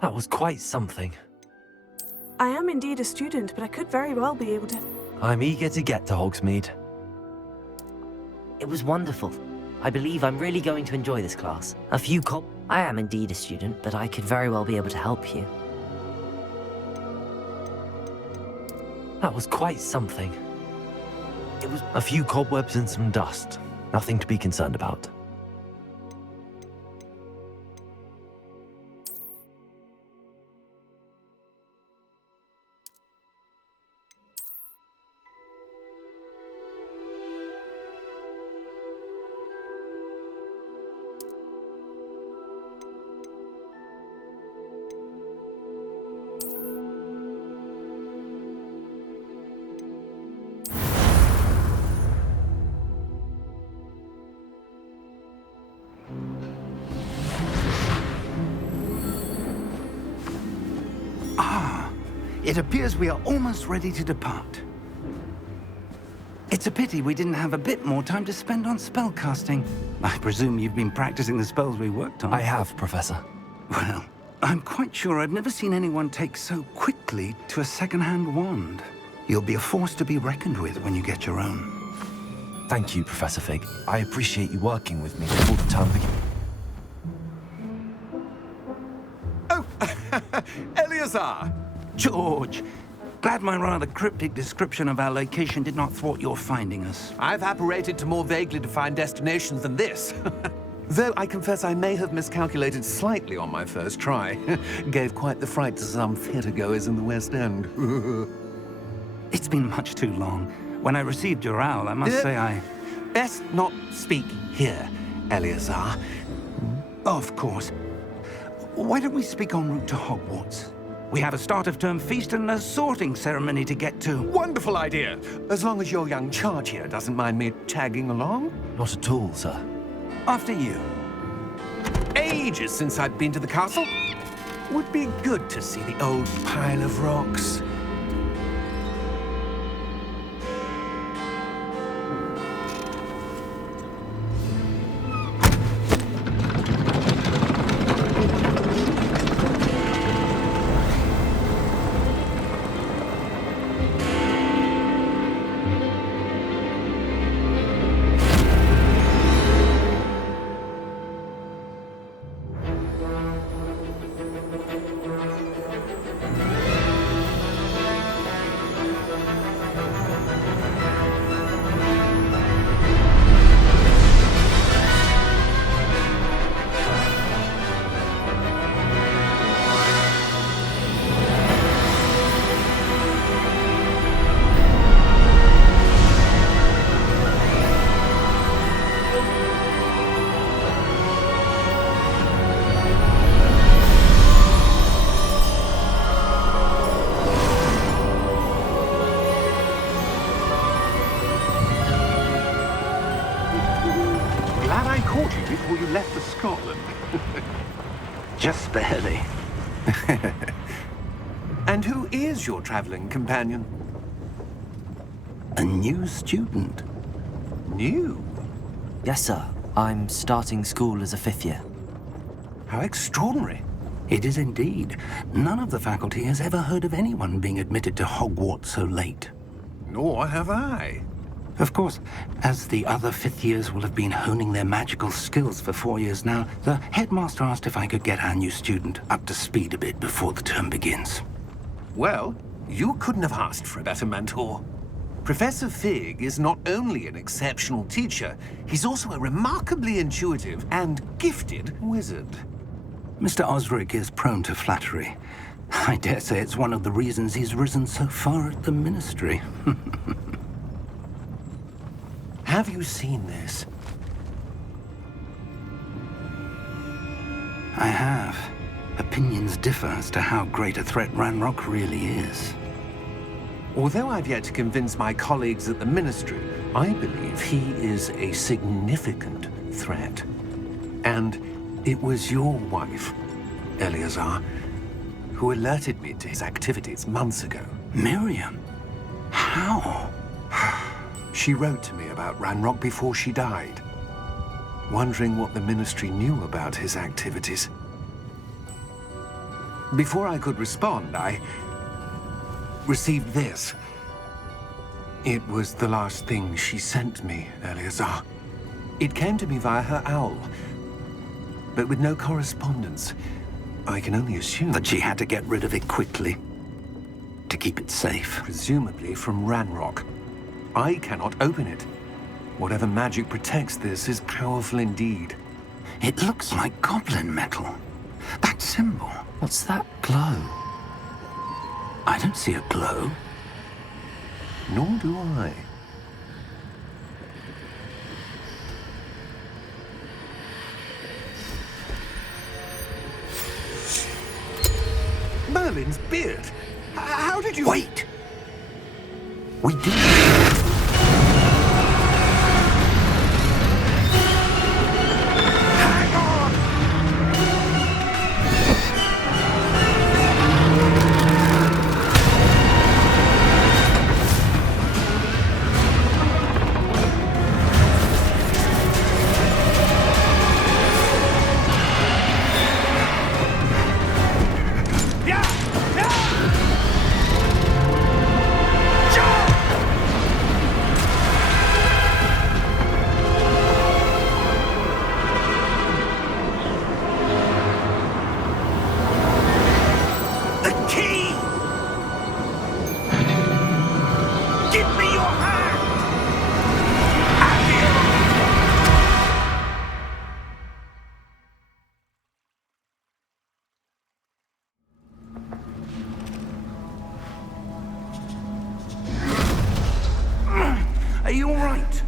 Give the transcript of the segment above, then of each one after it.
That was quite something. I am indeed a student, but I could very well be able to... I'm eager to get to Hogsmeade. It was wonderful. I believe I'm really going to enjoy this class. I am indeed a student, but I could very well be able to help you. That was quite something. It was a few cobwebs and some dust. Nothing to be concerned about. It appears we are almost ready to depart. It's a pity we didn't have a bit more time to spend on spellcasting. I presume you've been practicing the spells we worked on. I have, Professor. Well, I'm quite sure I've never seen anyone take so quickly to a second-hand wand. You'll be a force to be reckoned with when you get your own. Thank you, Professor Fig. I appreciate you working with me before the term begins. Oh, Eleazar! George, glad my rather cryptic description of our location did not thwart your finding us. I've apparated to more vaguely defined destinations than this. Though I confess I may have miscalculated slightly on my first try. Gave quite the fright to some theatergoers in the West End. It's been much too long. When I received your owl, I must say I... Best not speak here, Eleazar. Of course. Why don't we speak en route to Hogwarts? We have a start-of-term feast and a sorting ceremony to get to. Wonderful idea! As long as your young charge here doesn't mind me tagging along. Not at all, sir. After you. Ages since I've been to the castle. Would be good to see the old pile of rocks. Before you left for Scotland. Just barely. And who is your traveling companion? A new student. New? Yes, sir. I'm starting school as a 5th year. How extraordinary. It is indeed. None of the faculty has ever heard of anyone being admitted to Hogwarts so late. Nor have I. Of course, as the other 5th years will have been honing their magical skills for 4 years now, the headmaster asked if I could get our new student up to speed a bit before the term begins. Well, you couldn't have asked for a better mentor. Professor Fig is not only an exceptional teacher, he's also a remarkably intuitive and gifted wizard. Mr. Osric is prone to flattery. I dare say it's one of the reasons he's risen so far at the Ministry. Have you seen this? I have. Opinions differ as to how great a threat Ranrock really is. Although I've yet to convince my colleagues at the Ministry, I believe he is a significant threat. And it was your wife, Eleazar, who alerted me to his activities months ago. Miriam? How? She wrote to me about Ranrock before she died, wondering what the Ministry knew about his activities. Before I could respond, I received this. It was the last thing she sent me, Eleazar. It came to me via her owl, but with no correspondence. I can only assume That she had to get rid of it quickly to keep it safe. presumably from Ranrock. I cannot open it. Whatever magic protects this is powerful indeed. It looks like goblin metal. That symbol. What's that glow? I don't see a glow. Nor do I. Merlin's beard! How did you... Wait! We do. Hang on! The key! Give me your hand! Have it! Are you all right?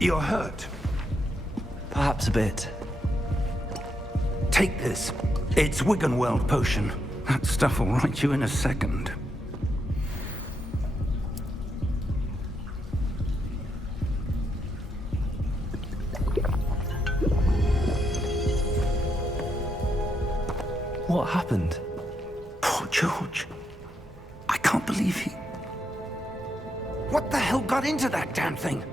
You're hurt. Perhaps a bit. Take this. It's Wiggenweld potion. That stuff will right you in a second. What happened? Poor George. I can't believe he... What the hell got into that damn thing?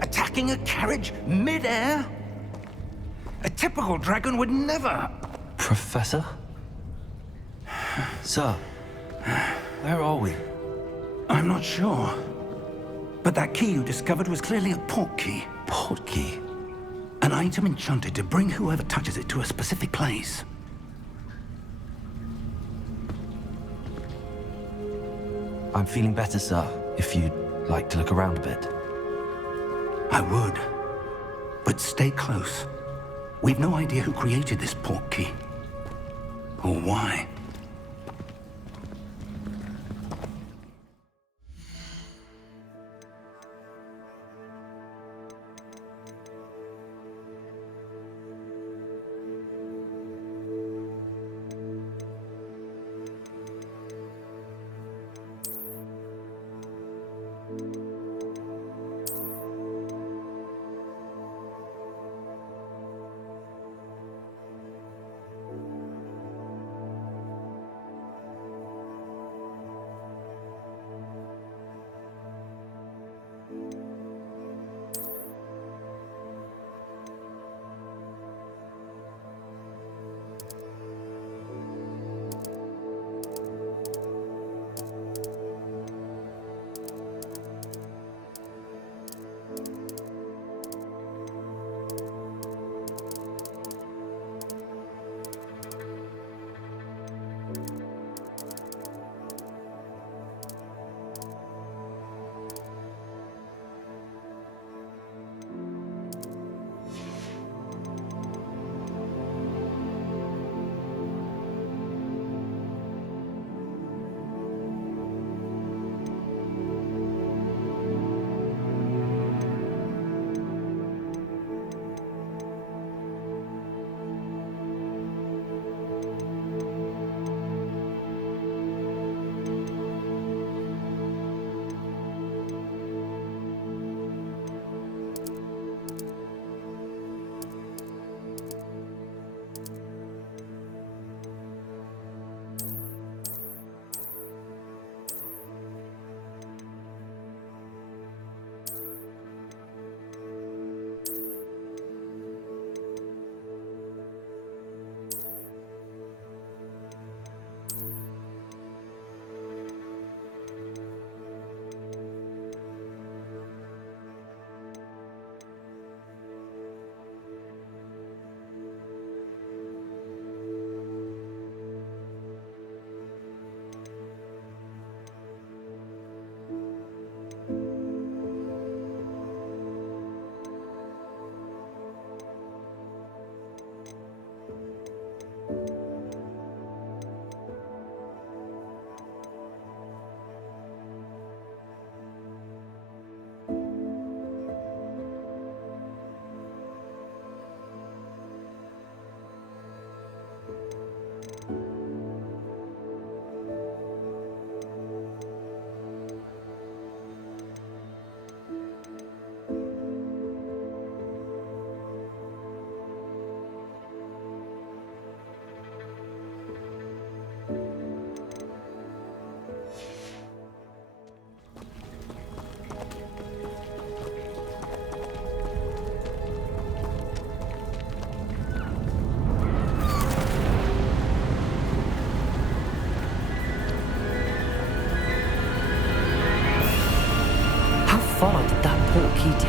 Attacking a carriage mid-air? A typical dragon would never... Professor? Sir, where are we? I'm not sure. But that key you discovered was clearly a port key. Port key? An item enchanted to bring whoever touches it to a specific place. I'm feeling better, sir, if you'd like to look around a bit. I would. But stay close. We've no idea who created this port key. Or why.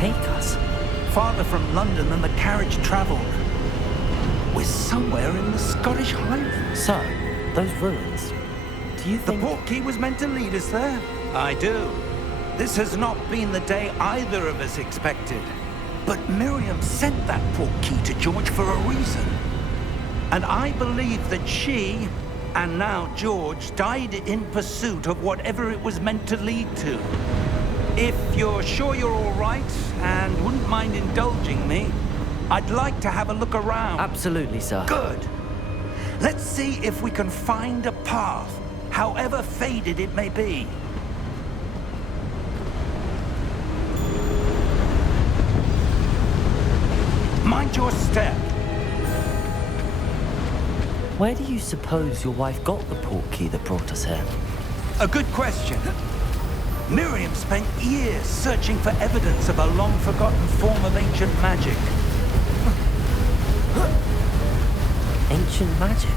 take us? Farther from London than the carriage travelled. We're somewhere in the Scottish Highlands. Sir, those ruins. Do you The think... portkey was meant to lead us there? I do. This has not been the day either of us expected. But Miriam sent that portkey to George for a reason. And I believe that she, and now George, died in pursuit of whatever it was meant to lead to. If you're sure you're all right, and wouldn't mind indulging me, I'd like to have a look around. Absolutely, sir. Good. Let's see if we can find a path, however faded it may be. Mind your step. Where do you suppose your wife got the portkey that brought us here? A good question. Miriam spent years searching for evidence of a long-forgotten form of ancient magic. Ancient magic?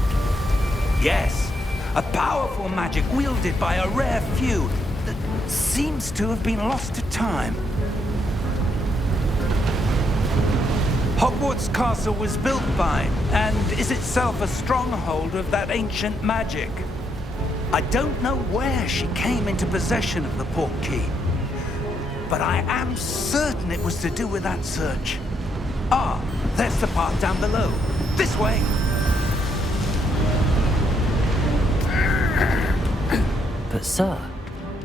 Yes, a powerful magic wielded by a rare few that seems to have been lost to time. Hogwarts Castle was built by, and is itself a stronghold of that ancient magic. I don't know where she came into possession of the portkey, but I am certain it was to do with that search. Ah, there's the path down below. This way. But sir,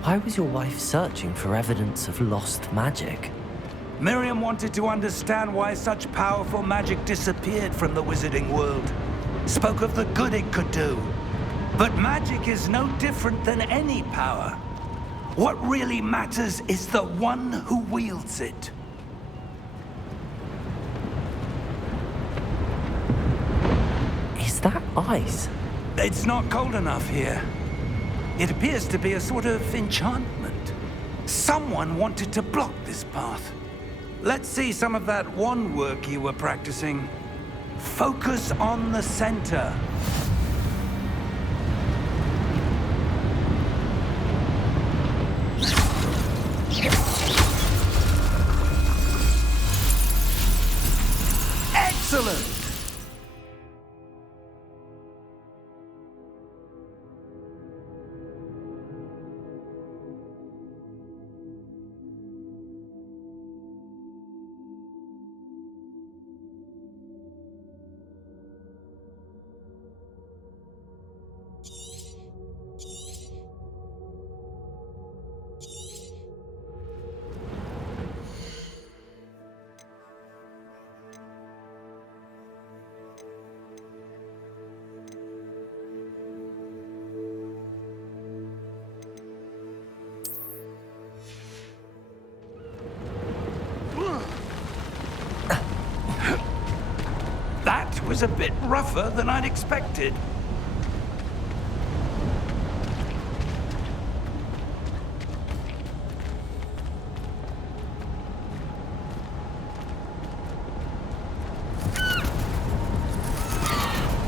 why was your wife searching for evidence of lost magic? Miriam wanted to understand why such powerful magic disappeared from the wizarding world. Spoke of the good it could do. But magic is no different than any power. What really matters is the one who wields it. Is that ice? It's not cold enough here. It appears to be a sort of enchantment. Someone wanted to block this path. Let's see some of that wand work you were practicing. Focus on the center. Excellent! That was a bit rougher than I'd expected.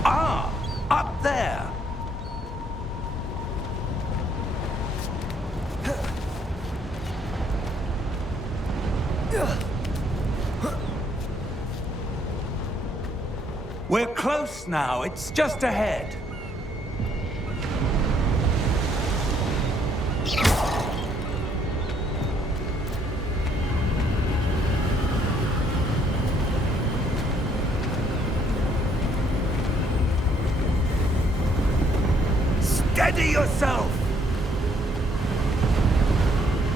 Ah, up there. We're close now. It's just ahead. Steady yourself!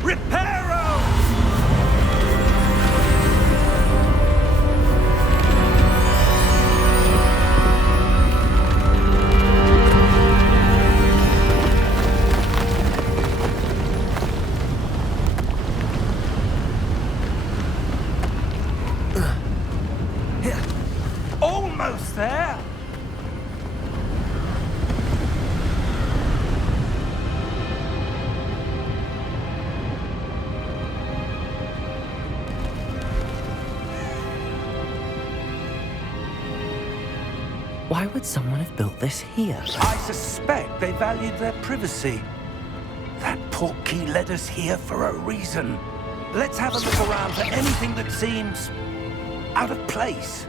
Reparo! Almost there! Why would someone have built this here? I suspect they valued their privacy. That portkey led us here for a reason. Let's have a look around for anything that seems out of place.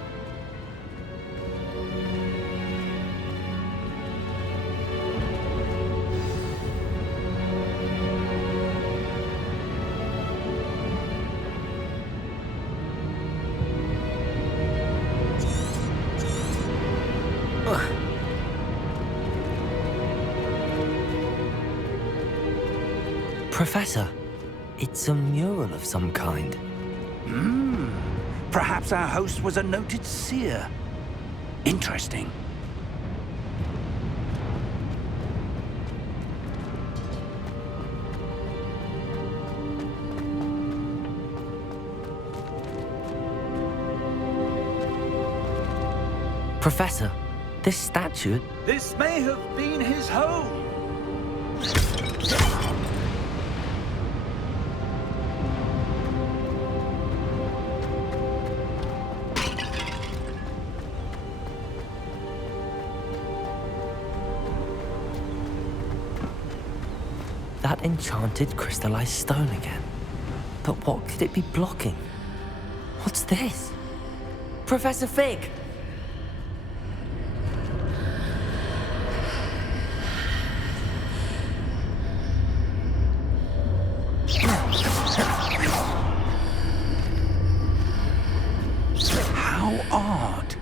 Professor, it's a mural of some kind. Perhaps our host was a noted seer. Interesting. Professor, this statue... This may have been his home. That enchanted crystallized stone again. But what could it be blocking? What's this? Professor Fig! How odd.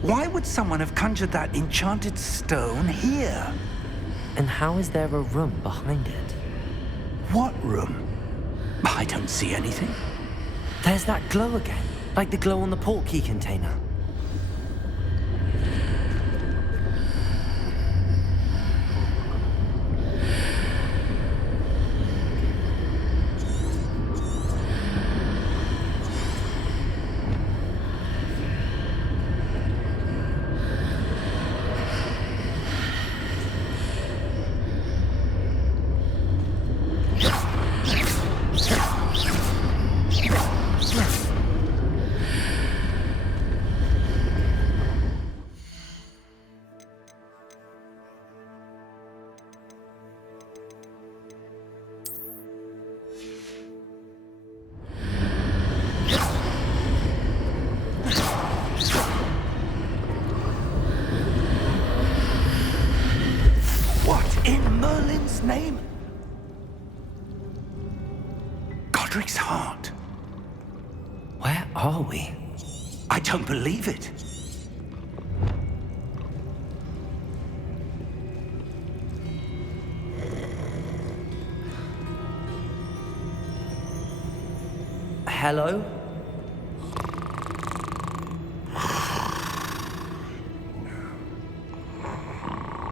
Why would someone have conjured that enchanted stone here? And how is there a room behind it? What room? I don't see anything. There's that glow again, like the glow on the portkey container. In Merlin's name? Godric's heart. Where are we? I don't believe it. Hello?